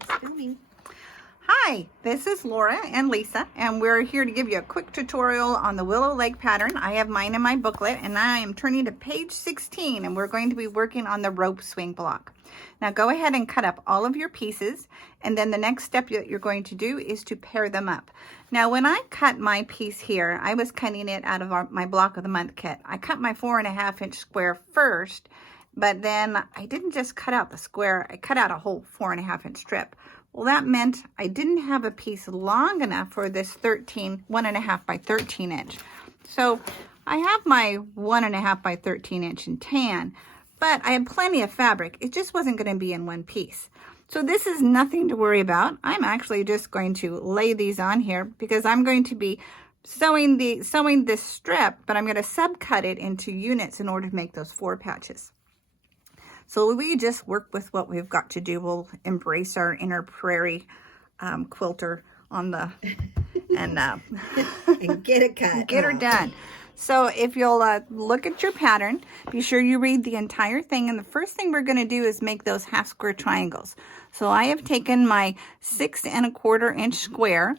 It's filming. Hi, this is Laura and Lisa, and we're here to give you a quick tutorial on the Willow Lake pattern. I have mine in my booklet, and I am turning to page 16, and we're going to be working on the rope swing block. Now go ahead and cut up all of your pieces, and then the next step that you're going to do is to pair them up. Now when I cut my piece here, I was cutting it out of my block of the month kit. I cut my 4.5 inch square first, but then I didn't just cut out the square, I cut out a whole 4.5 inch strip. Well, that meant I didn't have a piece long enough for this 1.5 by 13 inch. So I have my 1.5 by 13 inch in tan, but I had plenty of fabric. It just wasn't going to be in one piece. So this is nothing to worry about. I'm actually just going to lay these on here because I'm going to be sewing this strip, but I'm going to subcut it into units in order to make those 4 patches. So we just work with what we've got to do. We'll embrace our inner prairie quilter on the, and get it cut. Get her done. So if you'll look at your pattern, be sure you read the entire thing. And the first thing we're gonna do is make those half square triangles. So I have taken my 6.25 inch square,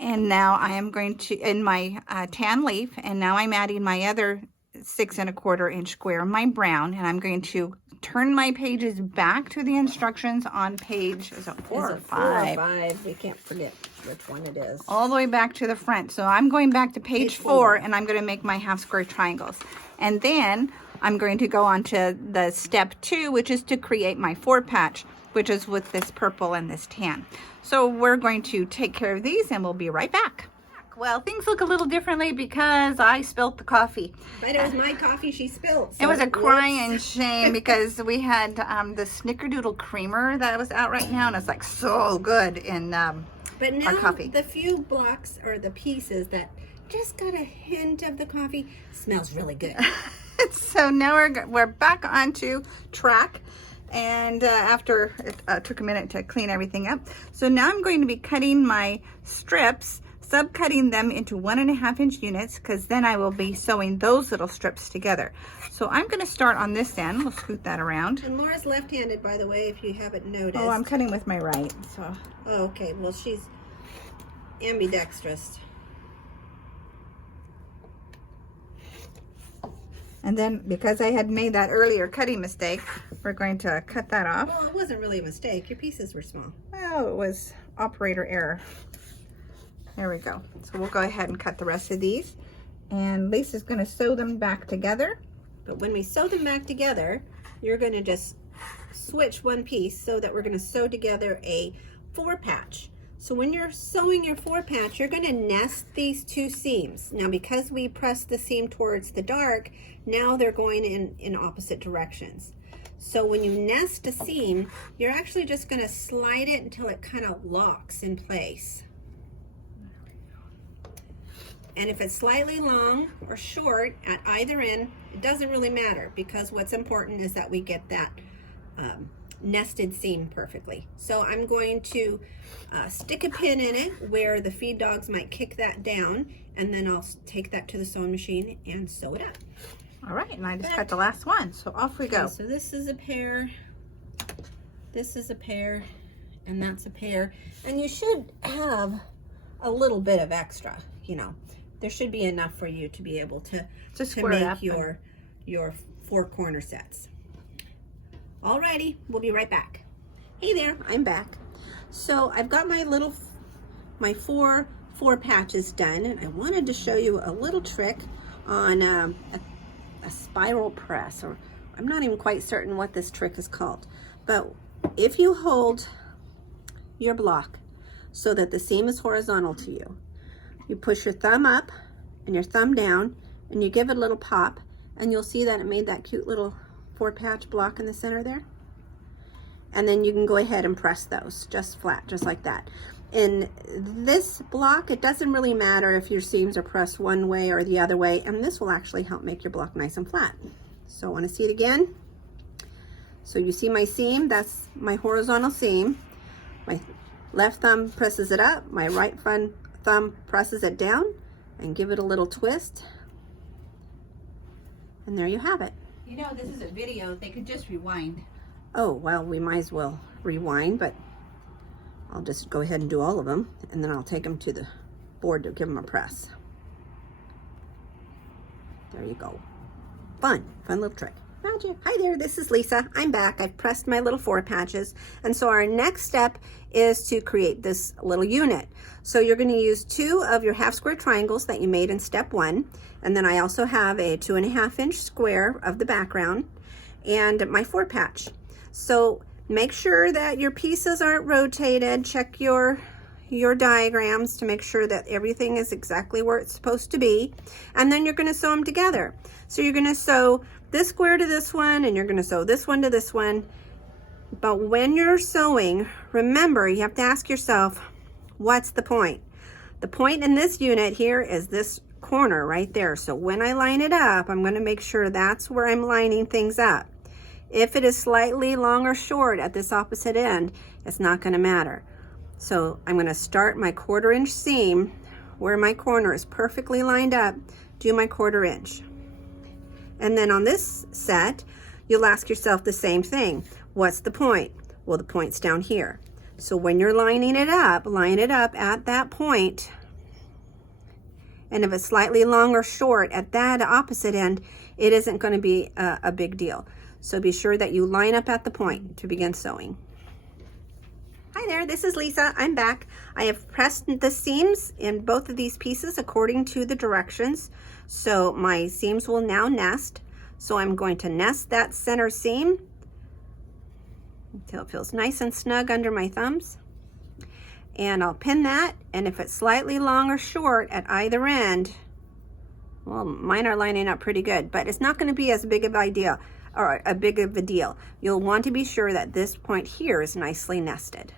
and now I am going to, in my tan leaf, and now I'm adding my other 6.25 inch square, my brown, and I'm going to turn my pages back to the instructions on page, is it 4 or 5? 4 or 5. We can't forget which one it is. All the way back to the front. So I'm going back to page 4, and I'm going to make my half square triangles. And then I'm going to go on to the step 2, which is to create my 4 patch, which is with this purple and this tan. So we're going to take care of these, and we'll be right back. Well, things look a little differently because I spilt the coffee. But it was my coffee she spilled. So it was a crying shame because we had the Snickerdoodle creamer that was out right now, and it's like so good in but now our coffee. The few blocks or the pieces that just got a hint of the coffee smells really good. So now we're back onto track. And after it took a minute to clean everything up. So now I'm going to be cutting my strips, subcutting them into 1.5 inch units, because then I will be sewing those little strips together. So I'm going to start on this end. We'll scoot that around. And Laura's left-handed, by the way, if you haven't noticed. Oh, I'm cutting with my right. So. Oh, okay. Well, she's ambidextrous. And then because I had made that earlier cutting mistake, we're going to cut that off. Well, it wasn't really a mistake. Your pieces were small. Well, it was operator error. There we go. So we'll go ahead and cut the rest of these. And Lisa's going to sew them back together. But when we sew them back together, you're going to just switch one piece so that we're going to sew together a 4 patch. So when you're sewing your 4 patch, you're going to nest these 2 seams. Now because we pressed the seam towards the dark, now they're going in opposite directions. So when you nest a seam, you're actually just going to slide it until it kind of locks in place. And if it's slightly long or short at either end, it doesn't really matter, because what's important is that we get that nested seam perfectly. So I'm going to stick a pin in it where the feed dogs might kick that down, and then I'll take that to the sewing machine and sew it up. All right, and I just cut the last one, so off we go. Okay, so this is a pair, this is a pair, and that's a pair. And you should have a little bit of extra, you know. There should be enough for you to be able to make your 4 corner sets. Alrighty, we'll be right back. Hey there, I'm back. So I've got my four patches done, and I wanted to show you a little trick on a spiral press, or I'm not even quite certain what this trick is called. But if you hold your block so that the seam is horizontal to you, you push your thumb up and your thumb down, and you give it a little pop, and you'll see that it made that cute little 4 patch block in the center there. And then you can go ahead and press those just flat, just like that. In this block, it doesn't really matter if your seams are pressed one way or the other way, and this will actually help make your block nice and flat. So I want to see it again. So you see my seam, that's my horizontal seam. My left thumb presses it up, my right thumb presses it down, and give it a little twist. And there you have it. You know, this is a video. They could just rewind. Oh, well, we might as well rewind, but I'll just go ahead and do all of them, and then I'll take them to the board to give them a press. There you go. Fun little trick. Magic. Hi there, this is Lisa. I'm back. I've pressed my little 4 patches. And so our next step is to create this little unit. So you're going to use 2 of your half square triangles that you made in step 1. And then I also have a 2.5 inch square of the background and my 4 patch. So make sure that your pieces aren't rotated. Check your diagrams to make sure that everything is exactly where it's supposed to be. And then you're going to sew them together. So you're going to sew this square to this one, and you're going to sew this one to this one. But when you're sewing, remember, you have to ask yourself, what's the point? The point in this unit here is this corner right there. So when I line it up, I'm going to make sure that's where I'm lining things up. If it is slightly long or short at this opposite end, it's not going to matter. So I'm going to start my 1/4 inch seam where my corner is perfectly lined up, do my 1/4 inch. And then on this set, you'll ask yourself the same thing. What's the point? Well, the point's down here. So when you're lining it up, line it up at that point. And if it's slightly long or short at that opposite end, it isn't going to be a big deal. So be sure that you line up at the point to begin sewing. Hi there, this is Lisa. I'm back. I have pressed the seams in both of these pieces according to the directions. So my seams will now nest. So I'm going to nest that center seam until it feels nice and snug under my thumbs. And I'll pin that, and if it's slightly long or short at either end, well, mine are lining up pretty good, but it's not going to be as big of a deal. You'll want to be sure that this point here is nicely nested.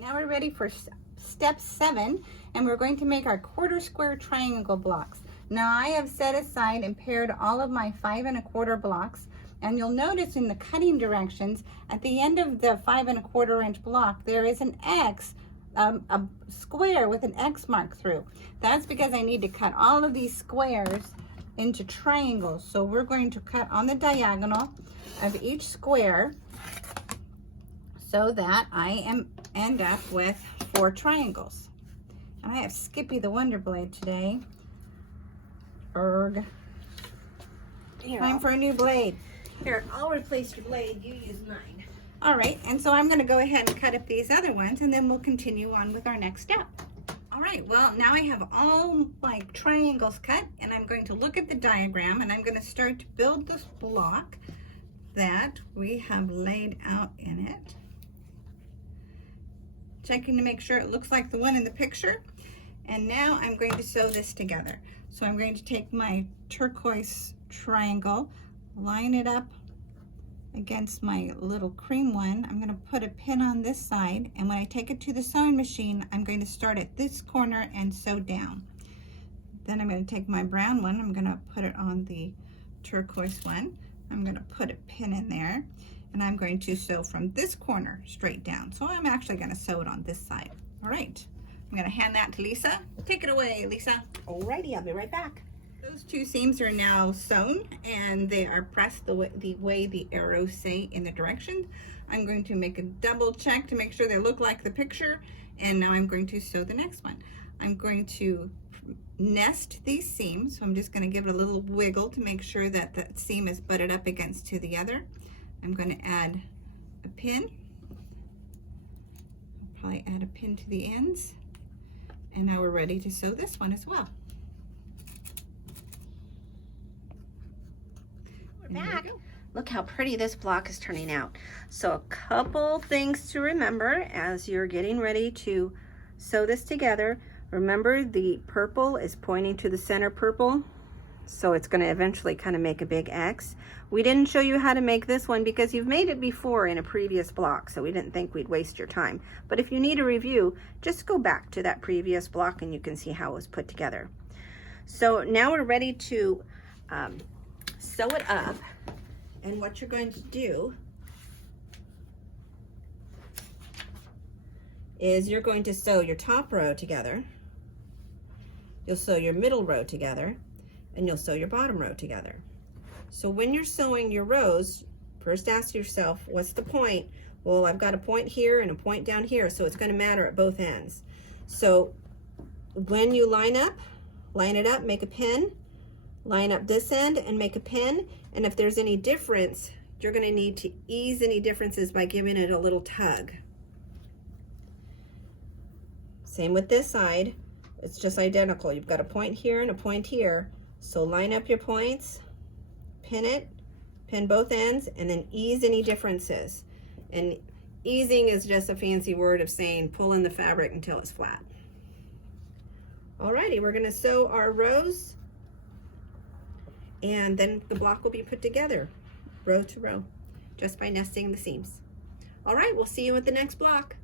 Now we're ready for step 7, and we're going to make our 1/4 square triangle blocks. Now I have set aside and paired all of my 5 1/4 blocks, and you'll notice in the cutting directions at the end of the 5 1/4 inch block there is an X, a square with an X mark through. That's because I need to cut all of these squares into triangles. So we're going to cut on the diagonal of each square so that I end up with 4 triangles. And I have Skippy the Wonder Blade today. Erg. Time for a new blade. Here, I'll replace your blade. You use mine. All right, and so I'm going to go ahead and cut up these other ones, and then we'll continue on with our next step. All right, well, now I have all my triangles cut, and I'm going to look at the diagram, and I'm going to start to build this block that we have laid out in it. Checking to make sure it looks like the one in the picture. And now I'm going to sew this together. So I'm going to take my turquoise triangle, line it up against my little cream one. I'm going to put a pin on this side, and when I take it to the sewing machine, I'm going to start at this corner and sew down. Then I'm going to take my brown one, I'm going to put it on the turquoise one. I'm going to put a pin in there, and I'm going to sew from this corner straight down. So I'm actually going to sew it on this side. All right, I'm going to hand that to Lisa. Take it away, Lisa. Alrighty, I'll be right back. Those 2 seams are now sewn, and they are pressed the way the arrows say in the direction. I'm going to make a double check to make sure they look like the picture, and now I'm going to sew the next one. I'm going to nest these seams, so I'm just going to give it a little wiggle to make sure that the seam is butted up against to the other. I'm going to add a pin. I'll probably add a pin to the ends, and now we're ready to sew this one as well. Back. Look how pretty this block is turning out. So a couple things to remember as you're getting ready to sew this together. Remember, the purple is pointing to the center purple, so it's going to eventually kind of make a big X. We didn't show you how to make this one because you've made it before in a previous block, so we didn't think we'd waste your time. But if you need a review, just go back to that previous block and you can see how it was put together. So now we're ready to sew it up, and what you're going to do is you're going to sew your top row together, you'll sew your middle row together, and you'll sew your bottom row together. So when you're sewing your rows, First ask yourself, what's the point? Well, I've got a point here and a point down here, so it's going to matter at both ends. So when you line it up, make a pin, line up this end and make a pin, and if there's any difference, you're going to need to ease any differences by giving it a little tug. Same with this side, it's just identical. You've got a point here and a point here, so line up your points, pin it, pin both ends, and then ease any differences. And easing is just a fancy word of saying pull in the fabric until it's flat. Alrighty, we're going to sew our rows, and then the block will be put together row to row just by nesting the seams. All right, we'll see you at the next block.